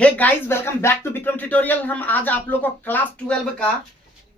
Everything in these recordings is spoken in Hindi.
Hey guys, welcome back to Vikram tutorial. हम आज आप लोगों को क्लास 12 का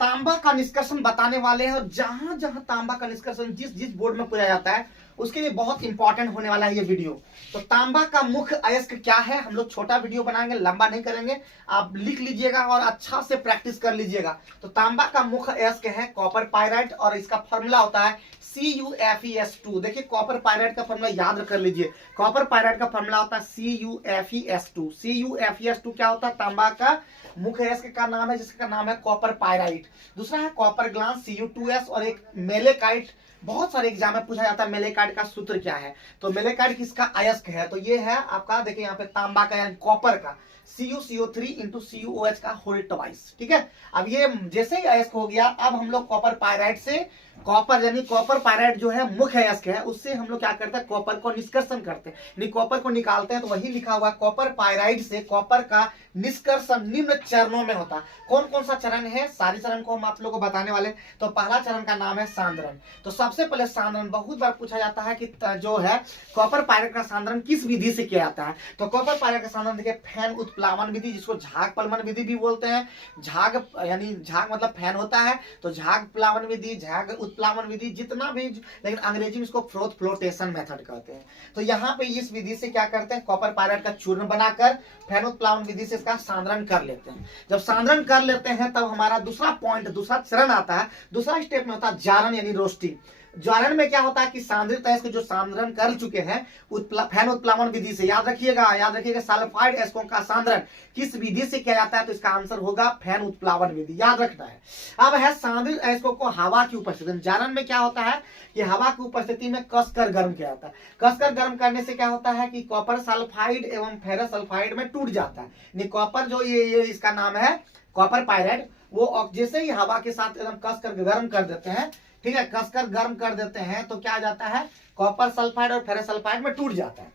तांबा का निष्कर्षण बताने वाले हैं। और जहां जहां तांबा का निष्कर्षण जिस जिस बोर्ड में पूछा जाता है उसके लिए बहुत इंपॉर्टेंट होने वाला है ये वीडियो। तो तांबा का मुख्य अयस्क क्या है, हम लोग छोटा वीडियो बनाएंगे, लंबा नहीं करेंगे। आप लिख लीजिएगा और अच्छा से प्रैक्टिस कर लीजिएगा। तो तांबा का मुख्य अयस्क है कॉपर पायराइट और इसका फॉर्मूला होता है CuFeS2। देखिए कॉपर पायराइट का फॉर्मूला याद कर लीजिए। कॉपर पायराइट का फॉर्मूला होता है CuFeS2। CuFeS2 क्या होता है? तांबा का मुख्य अयस्क का नाम है जिसका नाम है कॉपर पायराइट। दूसरा है कॉपर ग्लास Cu2S और एक मेलेकाइट। बहुत सारे एग्जाम में पूछा जाता है मेलेकाइट का सूत्र क्या है। तो मेलेकाइट किसका अयस्क है? तो ये है आपका, देखिए यहाँ पे तांबा का यानी कॉपर का CuCO3 इंटू CuOH का होल ट्वाइस। ठीक है, अब ये जैसे ही अयस्क हो गया, अब हम लोग कॉपर पायराइट से कॉपर यानी कॉपर पायराइट जो है मुख्य अयस्क है, उससे हम लोग क्या करते हैं, कॉपर को निष्कर्षण करते हैं, यानी कॉपर को निकालते हैं। तो वही लिखा हुआ कॉपर पायराइट से कॉपर का निष्कर्षण निम्न चरणों में होता है। कौन कौन सा चरण है, सारे चरण को हम आप लोगों को बताने वाले। तो पहला चरण का नाम है सांद्रण। तो सबसे पहले सांद्रण बहुत बार पूछा जाता है कि जो है कॉपर पायराइट का सांद्रण किस विधि से किया जाता है। तो कॉपर पायराइट का सांद्रण देखिए फैन उत्प्लावन विधि, जिसको झाग प्लावन विधि भी बोलते हैं। झाग यानी झाग मतलब फैन होता है, तो झाग प्लावन विधि, झाग उत्प्लावन विधि, जितना भी, लेकिन अंग्रेजी में इसको फ्रोथ फ्लोटेशन मेथड कहते हैं। तो यहाँ पे इस विधि से क्या करते हैं, कॉपर पायराइट का चूर्ण बनाकर फैनोत्प्लावन विधि से इसका सांद्रण कर लेते हैं। जब सांद्रण कर लेते हैं तब हमारा दूसरा पॉइंट, दूसरा चरण आता है। दूसरा स्टेप में होता है जारण यानी रोस्टिंग। जारण में क्या होता है कि सांद्रित अयस्क जो सांद्रण कर चुके हैं फैन उत्प्लावन विधि से, याद रखिएगा सल्फाइड अयस्कों का सांद्रण किस विधि से किया जाता है। तो इसका आंसर होगा फैन उत्प्लावन विधि, याद रखना है। अब है सांद्रित अयस्कों को हवा की उपस्थिति। जारण में क्या होता है कि हवा की उपस्थिति में कसकर गर्म किया जाता है। कसकर गर्म करने से क्या होता है कि कॉपर सल्फाइड एवं फेरस सल्फाइड में टूट जाता है। कॉपर जो ये इसका नाम है कॉपर पायराइट, वो जैसे ही हवा के साथ एकदम कसकर गर्म कर देते हैं, ठीक है, कसकर गर्म कर देते हैं, तो क्या जाता है, कॉपर सल्फाइड और फेरस सल्फाइड में टूट जाता है।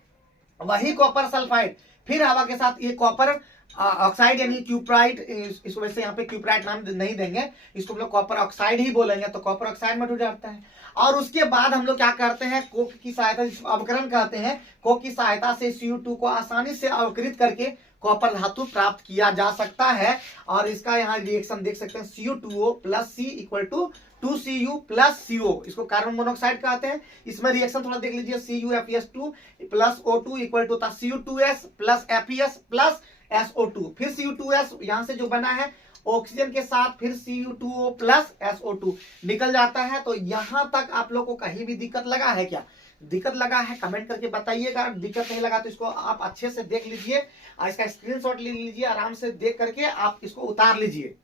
वही कॉपर सल्फाइड फिर हवा के साथ ये कॉपर ऑक्साइड यानी क्यूप्राइट, इसको वैसे यहाँ पे क्यूप्राइट नाम नहीं देंगे, इसको हम लोग कॉपर ऑक्साइड ही बोलेंगे। तो कॉपर ऑक्साइड में टूट जाता है। और उसके बाद हम लोग क्या करते हैं, कोक की सहायता, जिसको अवकरण कहते हैं, कोक की सहायता से Cu2 को आसानी से अवकृत करके कॉपर धातु प्राप्त किया जा सकता है। और इसका यहाँ रिएक्शन देख सकते हैं, CuO plus C equal to 2Cu plus CO, इसको कार्बन मोनोऑक्साइड कहते हैं। इसमें रिएक्शन थोड़ा देख लीजिए, CuFeS2 plus O2 equal to होता Cu2S plus FeS plus SO2, फिर Cu2S यहाँ से जो बना है ऑक्सीजन के साथ, फिर Cu2O प्लस SO2 निकल जाता है। तो यहां तक आप लोग को कहीं भी दिक्कत लगा है क्या? दिक्कत लगा है कमेंट करके बताइएगा। दिक्कत नहीं लगा तो इसको आप अच्छे से देख लीजिए और इसका स्क्रीनशॉट ले लीजिए, आराम से देख करके आप इसको उतार लीजिए।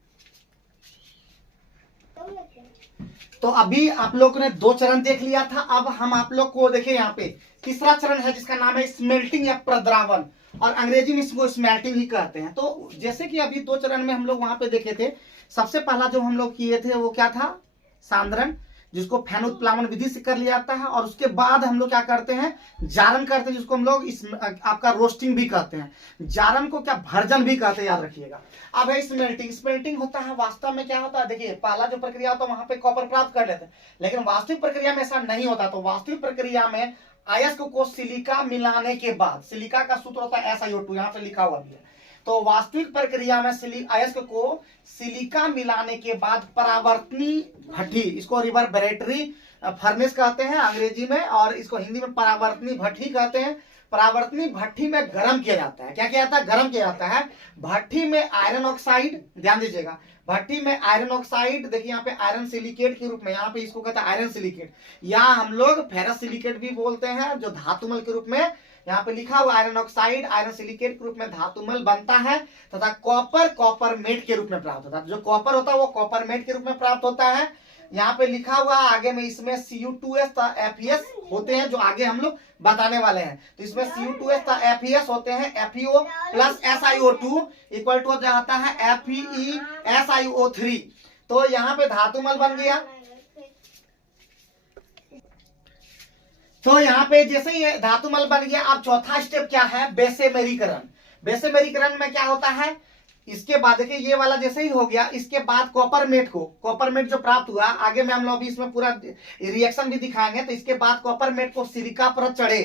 तो अभी आप लोगों ने दो चरण देख लिया था। अब हम आप लोग को देखिए यहाँ पे तीसरा चरण है जिसका नाम है स्मेल्टिंग या प्रद्रावण, और अंग्रेजी में इसको स्मेल्टिंग ही कहते हैं। तो जैसे कि अभी दो चरण में हम लोग वहां पे देखे थे, सबसे पहला जो हम लोग किए थे वो क्या था, सांद्रण, जिसको फैन उत्प्लावन विधि से कर लिया जाता है। और उसके बाद हम लोग क्या करते हैं, जारण करते हैं, जिसको हम लोग आपका रोस्टिंग भी कहते हैं। जारण को क्या भर्जन भी कहते हैं, याद रखिएगा। अब है स्मेल्टिंग। स्मेल्टिंग होता है, वास्तव में क्या होता है, देखिए पहला जो प्रक्रिया होता है वहां पे कॉपर प्राप्त कर लेते हैं, लेकिन वास्तविक प्रक्रिया में ऐसा नहीं होता। तो वास्तविक प्रक्रिया में अयस्क को सिलिका मिलाने के बाद, सिलिका का सूत्र होता है SiO2, यहाँ पे लिखा हुआ भी है। तो वास्तविक प्रक्रिया में अयस्क को सिलिका मिलाने के बाद परावर्तनी भट्ठी, इसको रिवर्बरेटरी फर्नेस कहते हैं अंग्रेजी में, और इसको हिंदी में परावर्तनी भट्ठी कहते हैं। परावर्तनी भट्ठी में गर्म किया जाता है। क्या किया जाता है, गर्म किया जाता है। भट्ठी में आयरन ऑक्साइड, ध्यान दीजिएगा, भट्ठी में आयरन ऑक्साइड, देखिए यहाँ पे आयरन सिलिकेट के रूप में, यहाँ पे इसको कहता है आयरन सिलिकेट, या हम लोग फेरस सिलिकेट भी बोलते हैं, जो धातुमल के रूप में यहाँ पे लिखा हुआ आयरन ऑक्साइड आयरन सिलिकेट के रूप में धातुमल बनता है, तथा कॉपर मेट के रूप में प्राप्त होता है। जो कॉपर होता है वो कॉपर मेट के रूप में प्राप्त होता है। यहाँ पे लिखा हुआ आगे में, इसमें Cu2S तथा FeS होते हैं, जो आगे हम लोग बताने वाले हैं। तो इसमें Cu2S तथा FeS होते हैं। FeO plus SiO2 equal to जाता है FeSiO3। तो यहाँ पे धातुमल बन गया। तो यहाँ पे जैसे ही धातुमल बन गया, अब चौथा स्टेप क्या है, बेसेमेरीकरण। बेसेमेरीकरण में क्या होता है, इसके बाद देखिए ये वाला जैसे ही हो गया, इसके बाद कॉपर मेट जो प्राप्त हुआ, आगे में हम लोग इसमें पूरा रिएक्शन भी दिखाएंगे। तो इसके बाद कॉपर मेट को सिलिका पर चढ़े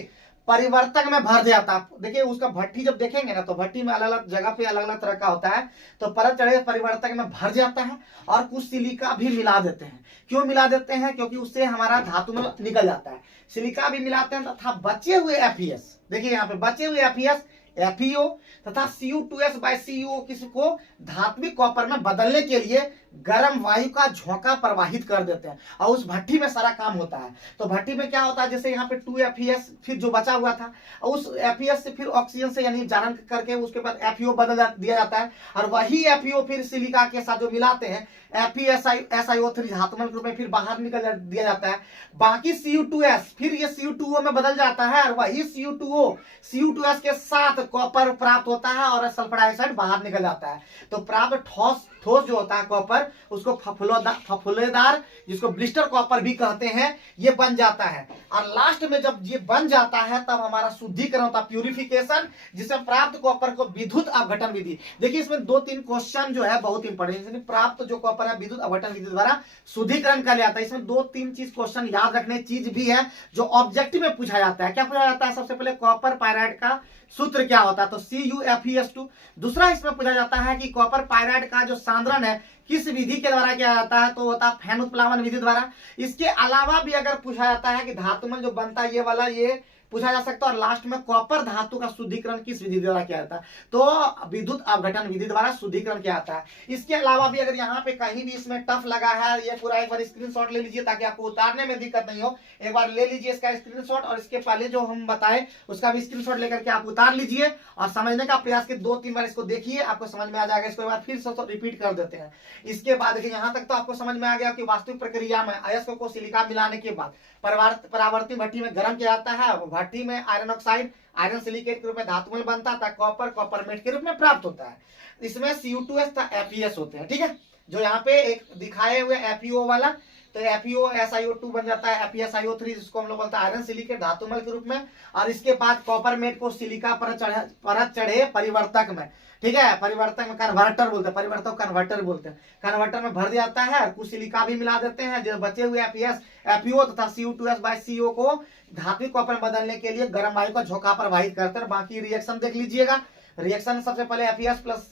परिवर्तक में भर जाता है। देखिए उसका भट्टी जब देखेंगे ना तो भट्टी में अलग अलग जगह पे अलग अलग तरह का होता है, तो परत चढ़े परिवर्तक में भर जाता है और कुछ सिलिका भी मिला देते हैं। क्यों मिला देते हैं? क्योंकि उससे हमारा धातु में निकल जाता है। सिलिका भी मिलाते हैं तथा बचे हुए एफईएस, देखिए यहाँ पे बचे हुए एफईएस एफईओ तथा Cu2s/Cu किसको धात्विक कॉपर में बदलने के लिए गर्म वायु का झोंका प्रवाहित कर देते हैं और उस भट्टी में सारा काम होता है। तो भट्टी में क्या होता है, जैसे यहाँ पे 2 फिर जो बचा हुआ था उस एफईएस से फिर ऑक्सीजन से यानी जारण करके उसके बाद एफईओ बदल दिया जाता है और वही एफईओ फिर सिलिका के साथ जो मिलाते हैं FeSiO3 धातुमल रूप में फिर बाहर निकल दिया जाता है। बाकी Cu2s फिर ये Cu2O में बदल जाता है और वही Cu2S के साथ कॉपर प्राप्त होता है और सल्फर डाइऑक्साइड बाहर निकल जाता है। तो प्राप्त ठोस जो होता है कॉपर उसको फफूलेदार जिसको ब्लिस्टर कॉपर भी कहते हैं ये बन जाता है। और लास्ट में जब ये बन जाता है तब हमारा शुद्धिकरण होता है, प्यूरिफिकेशन, जिसमें प्राप्त कॉपर को विद्युत अपघटन विधि। देखिए इसमें 2-3 क्वेश्चन जो है बहुत इंपॉर्टेंट, प्राप्त जो कॉपर है विद्युत अपघटन विधि द्वारा शुद्धिकरण कर लिया था। इसमें 2-3 चीज क्वेश्चन याद रखने चीज भी है जो ऑब्जेक्टिव में पूछा जाता है। क्या पूछा जाता है? सबसे पहले कॉपर पायराइड का सूत्र क्या होता है, तो CuFeS2। दूसरा इसमें पूछा जाता है कि कॉपर पायराइड का जो सांद्रण है किस विधि के द्वारा किया जाता है, तो होता है फैन उत्प्लावन विधि द्वारा। इसके अलावा भी अगर पूछा जाता है कि धातुमल जो बनता है ये वाला ये पूछा जा सकता है। और लास्ट में कॉपर धातु का शुद्धिकरण किस विधि द्वारा किया जाता है, तो विद्युत अपघटन विधि द्वारा शुद्धिकरण किया जाता है। इसके अलावा भी अगर यहाँ पे कहीं भी इसमें टफ लगा है, ये पूरा एक बार स्क्रीनशॉट ले लीजिए ताकि आपको उतारने में दिक्कत नहीं हो। एक बार ले लीजिए इसका स्क्रीनशॉट और इसके पहले जो हम बताए उसका भी स्क्रीनशॉट लेकर के आप उतार लीजिए और समझने का प्रयास के 2-3 बार इसको देखिए, आपको समझ में आ जाएगा। इसके बाद फिर से रिपीट कर देते हैं। इसके बाद देखिए यहाँ तक तो आपको समझ में आ गया कि वास्तविक प्रक्रिया में अयस्क को सिलिका मिलाने के बाद परावर्ती भट्टी में गर्म किया जाता है। भट्टी में आयरन ऑक्साइड आयरन सिलिकेट के रूप में धातुमल बनता था, कॉपर मेट के रूप में प्राप्त होता है। इसमें Cu2s था FeS होते हैं, ठीक है। जो यहाँ पे एक दिखाए हुए FeO वाला, तो FeO बन जाता है FeSiO3 जिसको हम लोग बोलते हैं आयरन सिलिकेट धातुमल के रूप में। और इसके बाद कॉपर मेट को सिलिका परत चढ़े परिवर्तक में, ठीक है, परिवर्तक में कन्वर्टर बोलते हैं, परिवर्तक कन्वर्टर बोलते हैं। कन्वर्टर में भर जाता है, कुछ सिलिका भी मिला देते हैं। जो बचे हुए FeO तथा Cu2s/Cu को धात्विक कॉपर में बदलने के लिए गर्म वायु का झोंका प्रवाहित करते हैं। बाकी रिएक्शन देख लीजिएगा। रिएक्शन सबसे पहले FeS plus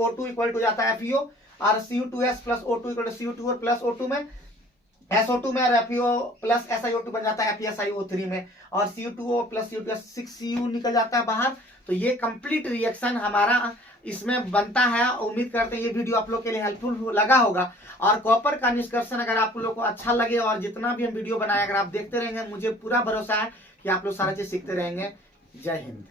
O2 equal to जाता है FeO और Cu2s plus O2 equal to Cu2 plus O2 में SO2 में और FeO प्लस SiO2 बन जाता है FeSiO3 में और Cu2O प्लस Cu2s 6Cu निकल जाता है बाहर। तो ये कंप्लीट रिएक्शन हमारा इसमें बनता है। उम्मीद करते हैं ये वीडियो आप लोग के लिए हेल्पफुल लगा होगा। और कॉपर का निष्कर्षण अगर आप लोग को अच्छा लगे और जितना भी हम वीडियो बनाए अगर आप देखते रहेंगे, मुझे पूरा भरोसा है कि आप लोग सारा चीज सीखते रहेंगे। जय हिंद।